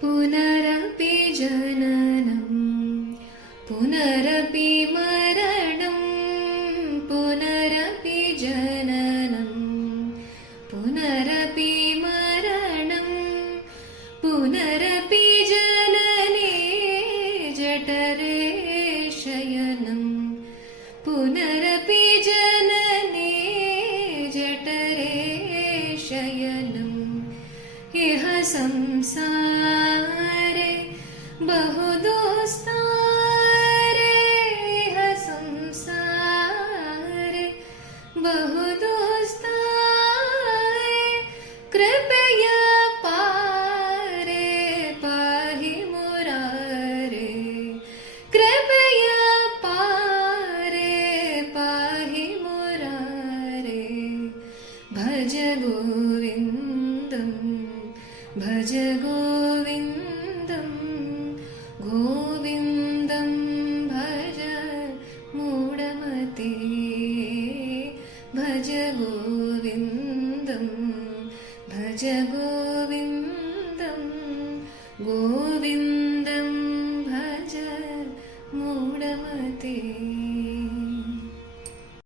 पुनरपि जननं पुनरपि मरणं पुनरपि जननं पुनरपि मरणं पुनरपि जनने जठरे शयनं पुनरपि जनने जठरे शयनम् इह संसारे बहुदोस्तारे इह संसारे बहुदोस्तारे कृपया पारे पाहि मुरारे कृपया पारे पाहि मुरारे भज गोविन्दं भज गोविन्दं गोविन्दं भज मूढमते भज गोविन्दं भज गोविन्दं गोविन्दं भज मूढमते।